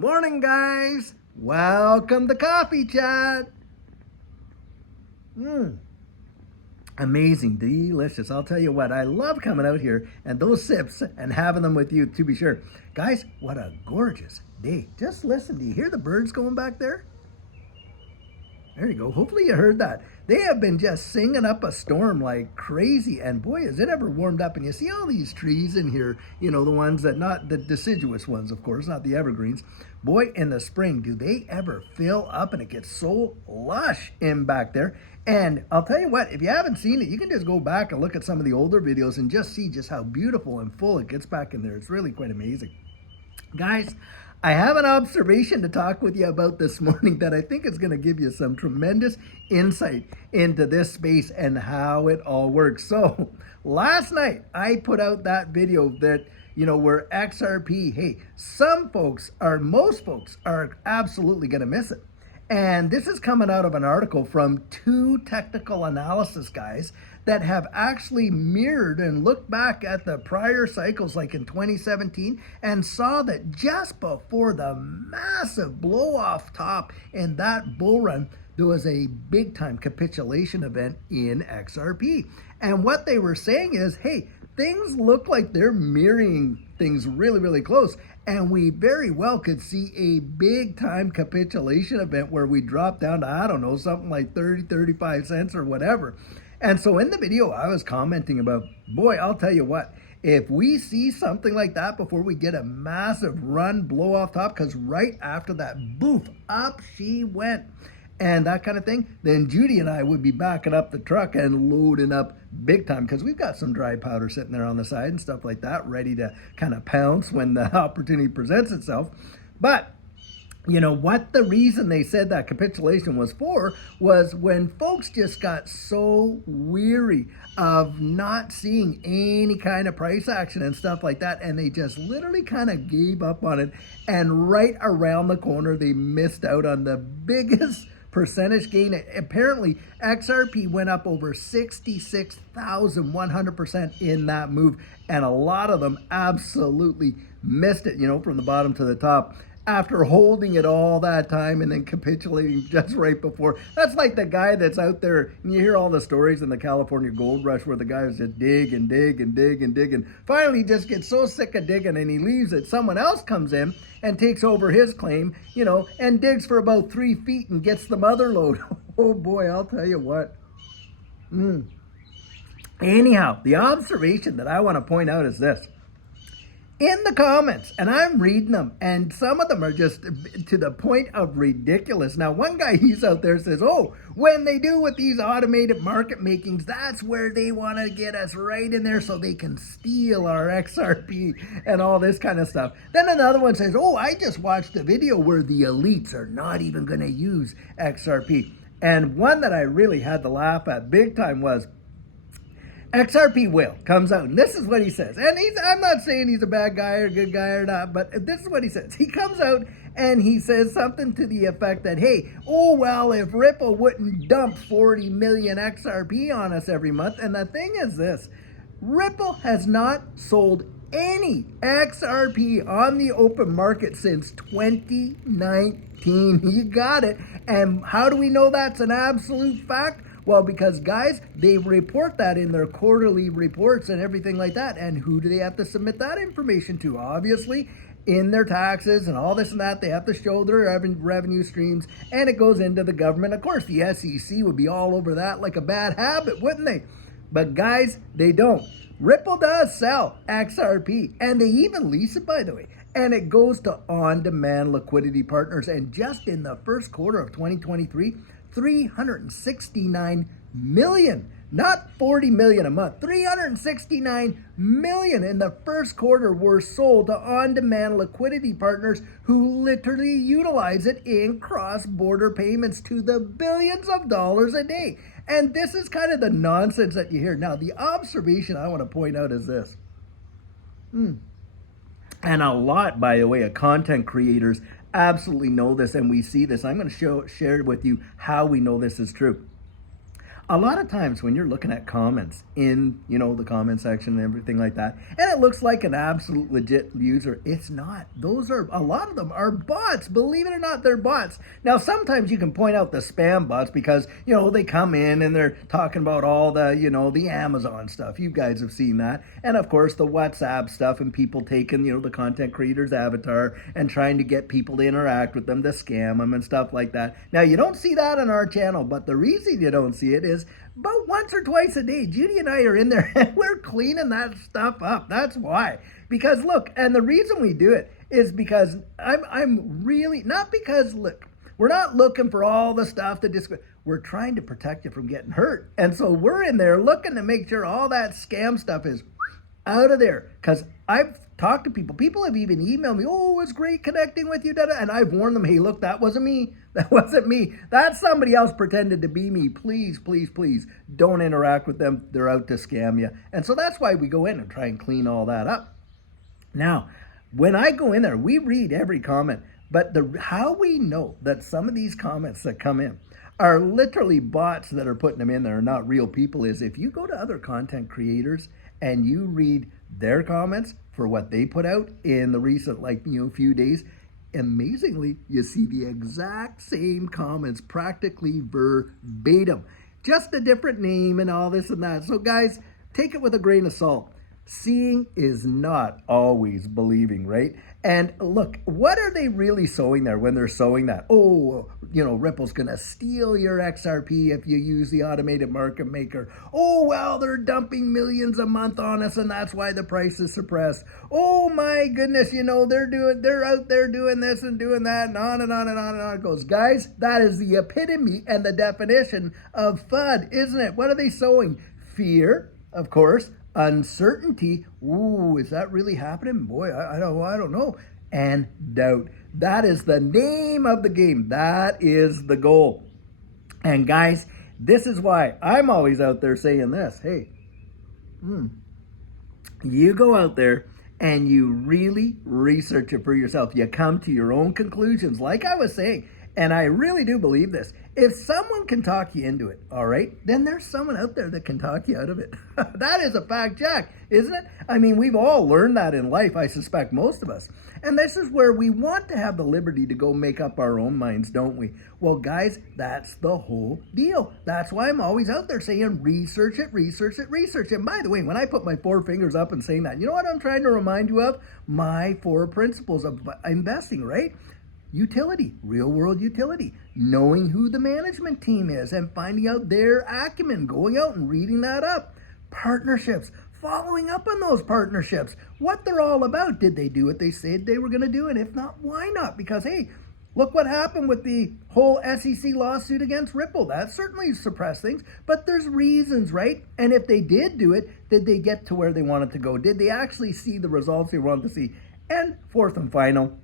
Morning, guys. Welcome to Coffee Chat. Amazing, delicious. I'll tell you what, I love coming out here and those sips and having them with you, to be sure. Guys, what a gorgeous day. Just listen. Do you hear the birds going back there? There you go. Hopefully you heard that. They have been just singing up a storm like crazy. And boy, has it ever warmed up. And you see all these trees in here, you know, the ones that, not the deciduous ones, of course, not the evergreens. Boy, in the spring, do they ever fill up, and it gets so lush in back there. And I'll tell you what, if you haven't seen it, you can just go back and look at some of the older videos and just see just how beautiful and full it gets back in there. It's really quite amazing. Guys, I have an observation to talk with you about this morning that I think is going to give you some tremendous insight into this space and how it all works. So last night I put out that video that, you know, where XRP, hey, most folks are absolutely going to miss it. And this is coming out of an article from two technical analysis guys that have actually mirrored and looked back at the prior cycles like in 2017 and saw that just before the massive blow off top in that bull run, there was a big time capitulation event in XRP. And what they were saying is, hey, things look like they're mirroring things really, really close. And we very well could see a big time capitulation event where we drop down to, I don't know, something like 30, 35 cents or whatever. And so in the video, I was commenting about, boy, I'll tell you what, if we see something like that before we get a massive run blow off top, because right after that, boof, up she went. And that kind of thing, then Judy and I would be backing up the truck and loading up big time because we've got some dry powder sitting there on the side and stuff like that, ready to kind of pounce when the opportunity presents itself. But you know what the reason they said that capitulation was for was when folks just got so weary of not seeing any kind of price action and stuff like that, and they just literally kind of gave up on it. And right around the corner, they missed out on the biggest percentage gain. Apparently, XRP went up over 66,100% in that move, and a lot of them absolutely missed it, you know, from the bottom to the top, after holding it all that time and then capitulating just right before. That's like the guy that's out there, and you hear all the stories in the California gold rush where the guy was just dig and dig and dig and dig, and finally just gets so sick of digging and he leaves it. Someone else comes in and takes over his claim, you know, and digs for about 3 feet and gets the mother load. Oh boy, I'll tell you what. Anyhow, the observation that I want to point out is this. In the comments, and I'm reading them, and some of them are just to the point of ridiculous. Now, one guy, he's out there says, oh, when they do with these automated market makings, that's where they want to get us right in there so they can steal our XRP and all this kind of stuff. Then another one says, oh, I just watched a video where the elites are not even going to use XRP. And one that I really had to laugh at big time was, XRP Will comes out, and this is what he says. And I'm not saying he's a bad guy or good guy or not, but this is what he says. He comes out and he says something to the effect that, hey, oh, well, if Ripple wouldn't dump 40 million XRP on us every month. And the thing is this, Ripple has not sold any XRP on the open market since 2019. You got it. And how do we know that's an absolute fact? Well, because guys, they report that in their quarterly reports and everything like that. And who do they have to submit that information to? Obviously, in their taxes and all this and that, they have to show their revenue streams, and it goes into the government. Of course, the SEC would be all over that like a bad habit, wouldn't they? But guys, they don't. Ripple does sell XRP, and they even lease it, by the way. And it goes to on-demand liquidity partners. And just in the first quarter of 2023, 369 million, not 40 million a month, 369 million in the first quarter were sold to on-demand liquidity partners who literally utilize it in cross-border payments to the billions of dollars a day. And this is kind of the nonsense that you hear. Now, the observation I want to point out is this. And a lot, by the way, of content creators absolutely know this, and we see this. I'm going to share with you how we know this is true. a lot of times when you're looking at comments in, the comment section and everything like that, and it looks like an absolute legit user, it's not. Those are, a lot of them are bots. Believe it or not, they're bots. Now, sometimes you can point out the spam bots because, they come in and they're talking about all the, the Amazon stuff. You guys have seen that. And of course, the WhatsApp stuff and people taking, the content creator's avatar and trying to get people to interact with them, to scam them and stuff like that. Now, you don't see that on our channel, but the reason you don't see it is about once or twice a day, Judy and I are in there and we're cleaning that stuff up. That's why. Because look, and the reason we do it is because I'm really, not because, look, we're not looking for all the stuff that just, we're trying to protect you from getting hurt. And so we're in there looking to make sure all that scam stuff is out of there. Because I've talked to people. People have even emailed me, oh, it was great connecting with you. And I've warned them, hey, look, that wasn't me. That wasn't me. That's somebody else pretended to be me. Please, please, please don't interact with them. They're out to scam you. And so that's why we go in and try and clean all that up. Now, when I go in there, we read every comment. But how we know that some of these comments that come in are literally bots that are putting them in there, not real people, is if you go to other content creators and you read their comments for what they put out in the recent, few days, amazingly, you see the exact same comments, practically verbatim, just a different name and all this and that. So guys, take it with a grain of salt. Seeing is not always believing, right? And look, what are they really sowing there when they're sowing that? Oh, Ripple's going to steal your XRP if you use the automated market maker. Oh, well, they're dumping millions a month on us and that's why the price is suppressed. Oh my goodness, they're out there doing this and doing that and on and on and on and on it goes. Guys, that is the epitome and the definition of FUD, isn't it? What are they sowing? Fear, of course. Uncertainty. Ooh, is that really happening? Boy, I don't know. And doubt. That is the name of the game. That is the goal. And guys, this is why I'm always out there saying this. Hey, you go out there and you really research it for yourself. You come to your own conclusions, like I was saying. And I really do believe this. If someone can talk you into it, all right, then there's someone out there that can talk you out of it. That is a fact, Jack, isn't it? I mean, we've all learned that in life, I suspect most of us. And this is where we want to have the liberty to go make up our own minds, don't we? Well, guys, that's the whole deal. That's why I'm always out there saying, research it, research it, research it. And by the way, when I put my 4 fingers up and saying that, you know what I'm trying to remind you of? My 4 principles of investing, right? Utility, real world utility, knowing who the management team is and finding out their acumen, going out and reading that up. Partnerships, following up on those partnerships, what they're all about. Did they do what they said they were going to do? And if not, why not? Because, hey, look what happened with the whole SEC lawsuit against Ripple. That certainly suppressed things, but there's reasons, right? And if they did do it, did they get to where they wanted to go? Did they actually see the results they wanted to see? And fourth and final,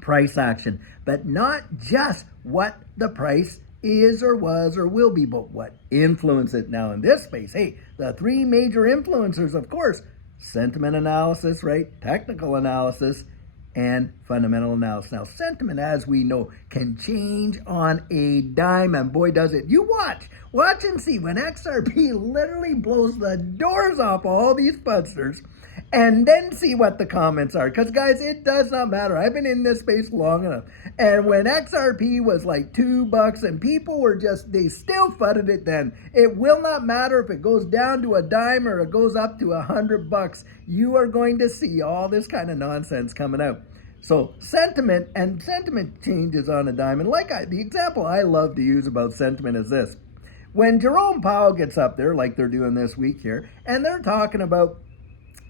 price action, but not just what the price is or was or will be, but what influence it. Now in this space, hey, the 3 major influencers, of course, sentiment analysis, right? Technical analysis and fundamental analysis. Now sentiment, as we know, can change on a dime, and boy does it. You watch and see when XRP literally blows the doors off all these fudsters, and then see what the comments are. Because guys, it does not matter. I've been in this space long enough. And when XRP was like $2 and people were they still fudded it then. It will not matter if it goes down to a dime or it goes up to $100. You are going to see all this kind of nonsense coming out. So sentiment changes on a dime. And the example I love to use about sentiment is this. When Jerome Powell gets up there, like they're doing this week here, and they're talking about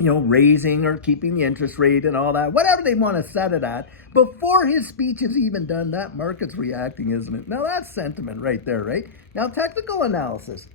raising or keeping the interest rate and all that, whatever they want to set it at, before his speech is even done, that market's reacting, isn't it? Now that's sentiment right there, right? Now technical analysis.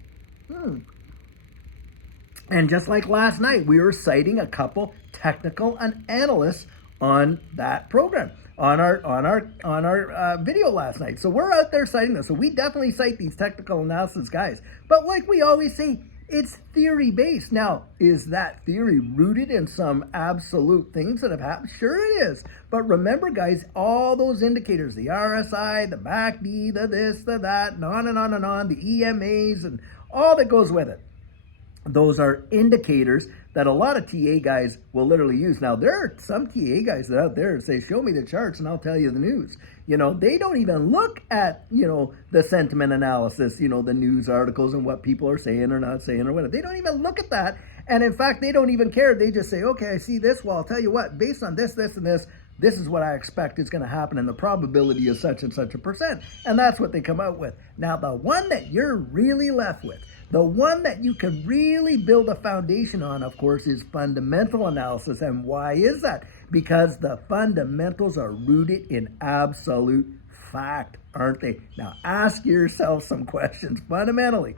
And just like last night, we were citing a couple technical analysts on that program, on our video last night. So we're out there citing this. So we definitely cite these technical analysis guys. But like we always say, it's theory-based. Now, is that theory rooted in some absolute things that have happened? Sure it is. But remember, guys, all those indicators, the RSI, the MACD, the this, the that, and on and on and on, the EMAs, and all that goes with it. Those are indicators that a lot of TA guys will literally use. Now, there are some TA guys that out there say, show me the charts and I'll tell you the news. They don't even look at, the sentiment analysis, the news articles and what people are saying or not saying or whatever. They don't even look at that. And in fact, they don't even care. They just say, okay, I see this. Well, I'll tell you what, based on this, this, and this is what I expect is going to happen, and the probability is such and such a percent. And that's what they come out with. Now, the one that you're really left with, the one that you can really build a foundation on, of course, is fundamental analysis. And why is that? Because the fundamentals are rooted in absolute fact, aren't they? Now, ask yourself some questions fundamentally.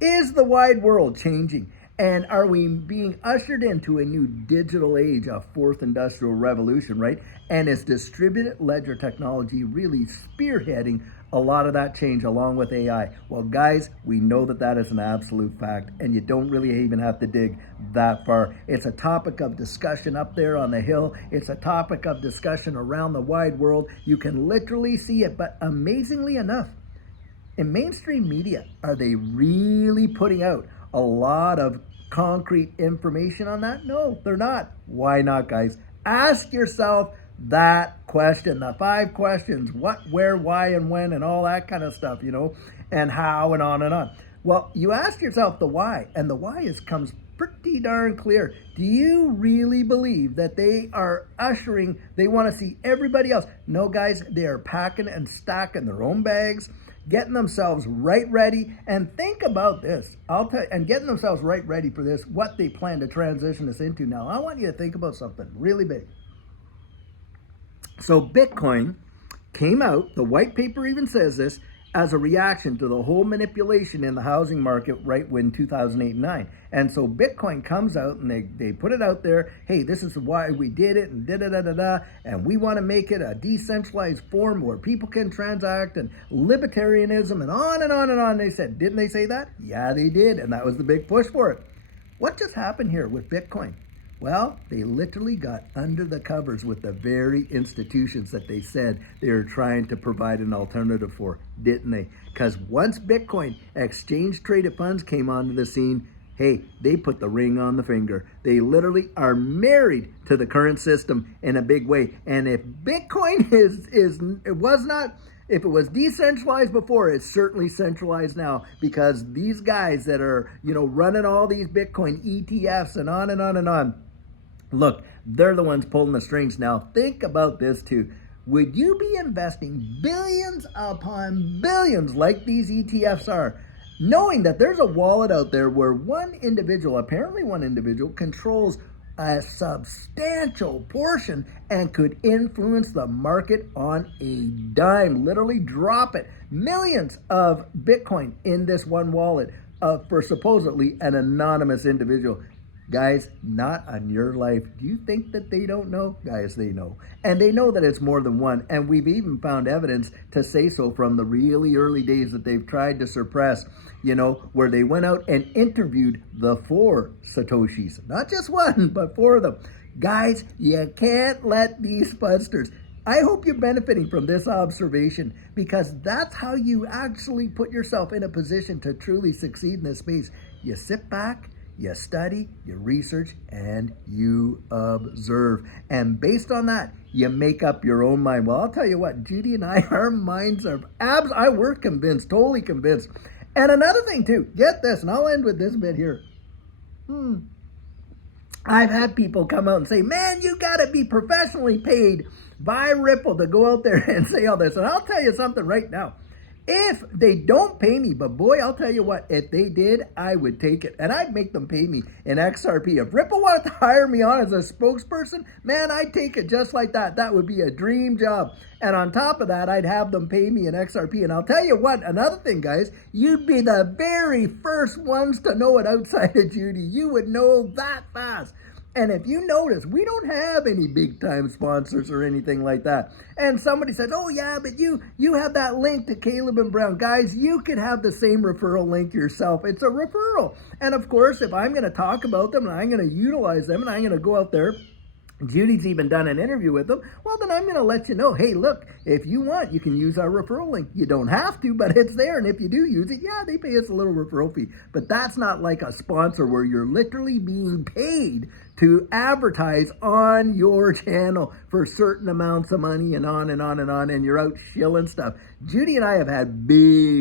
Is the wide world changing? And are we being ushered into a new digital age, a fourth industrial revolution, right? And is distributed ledger technology really spearheading a lot of that change along with AI? Well, guys, we know that that is an absolute fact, and you don't really even have to dig that far. It's a topic of discussion up there on the hill. It's a topic of discussion around the wide world. You can literally see it, but amazingly enough, in mainstream media, are they really putting out a lot of concrete information on that? No, they're not. Why not, guys? Ask yourself that question, the 5 questions: what, where, why, and when, and all that kind of stuff, and how, and on and on. Well, you ask yourself the why, and the why comes pretty darn clear. Do you really believe that they are they want to see everybody else? No, guys, they are packing and stacking their own bags, getting themselves right ready. And think about this. And getting themselves right ready for this, what they plan to transition us into. Now, I want you to think about something really big. So Bitcoin came out, the white paper even says this, as a reaction to the whole manipulation in the housing market right when 2008 and 9. And so Bitcoin comes out and they put it out there, hey, this is why we did it, and da-da-da-da-da, and we want to make it a decentralized form where people can transact, and libertarianism, and on and on and on. They said, didn't they say that? Yeah, they did, and that was the big push for it. What just happened here with Bitcoin? Well, they literally got under the covers with the very institutions that they said they were trying to provide an alternative for, didn't they? Because once Bitcoin exchange-traded funds came onto the scene, hey, they put the ring on the finger. They literally are married to the current system in a big way. And if Bitcoin if it was decentralized before, it's certainly centralized now, because these guys that are, running all these Bitcoin ETFs and on and on and on, look, they're the ones pulling the strings. Now, think about this too. Would you be investing billions upon billions like these ETFs are, knowing that there's a wallet out there where apparently one individual, controls a substantial portion and could influence the market on a dime, literally drop it, millions of Bitcoin in this one wallet for supposedly an anonymous individual? Guys, not on your life. Do you think that they don't know? Guys, they know. And they know that it's more than one. And we've even found evidence to say so from the really early days that they've tried to suppress, where they went out and interviewed the 4 Satoshis. Not just one, but 4 of them. Guys, you can't let these fudsters. I hope you're benefiting from this observation, because that's how you actually put yourself in a position to truly succeed in this space. You sit back, you study, you research, and you observe. And based on that, you make up your own mind. Well, I'll tell you what, Judy and I, our minds are we're convinced, totally convinced. And another thing too, get this, and I'll end with this bit here. I've had people come out and say, man, you gotta be professionally paid by Ripple to go out there and say all this. And I'll tell you something right now. If they don't pay me, but boy, I'll tell you what, if they did, I would take it. And I'd make them pay me in XRP. If Ripple wanted to hire me on as a spokesperson, man, I'd take it just like that. That would be a dream job. And on top of that, I'd have them pay me in XRP. And I'll tell you what, another thing, guys, you'd be the very first ones to know it outside of Judy. You would know that fast. And if you notice, we don't have any big time sponsors or anything like that. And somebody says, oh yeah, but you have that link to Caleb and Brown. Guys, you could have the same referral link yourself. It's a referral. And of course, if I'm going to talk about them and I'm going to utilize them and I'm going to go out there Judy's even done an interview with them. Well, then I'm going to let you know, hey, look, if you want, you can use our referral link. You don't have to, but it's there. And if you do use it, yeah, they pay us a little referral fee. But that's not like a sponsor where you're literally being paid to advertise on your channel for certain amounts of money and on and on and on, and you're out shilling stuff. Judy and I have had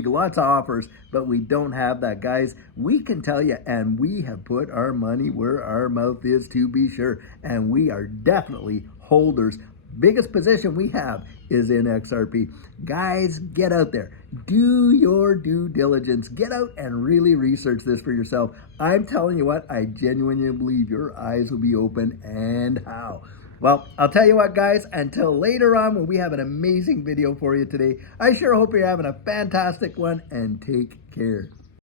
lots of offers, but we don't have that, guys. We can tell you, and we have put our money where our mouth is, to be sure, and we are definitely holders. Biggest position we have is in XRP. Guys, get out there. Do your due diligence. Get out and really research this for yourself. I'm telling you what, I genuinely believe your eyes will be open, and how. Well, I'll tell you what, guys, until later on when we have an amazing video for you today, I sure hope you're having a fantastic one, and take care.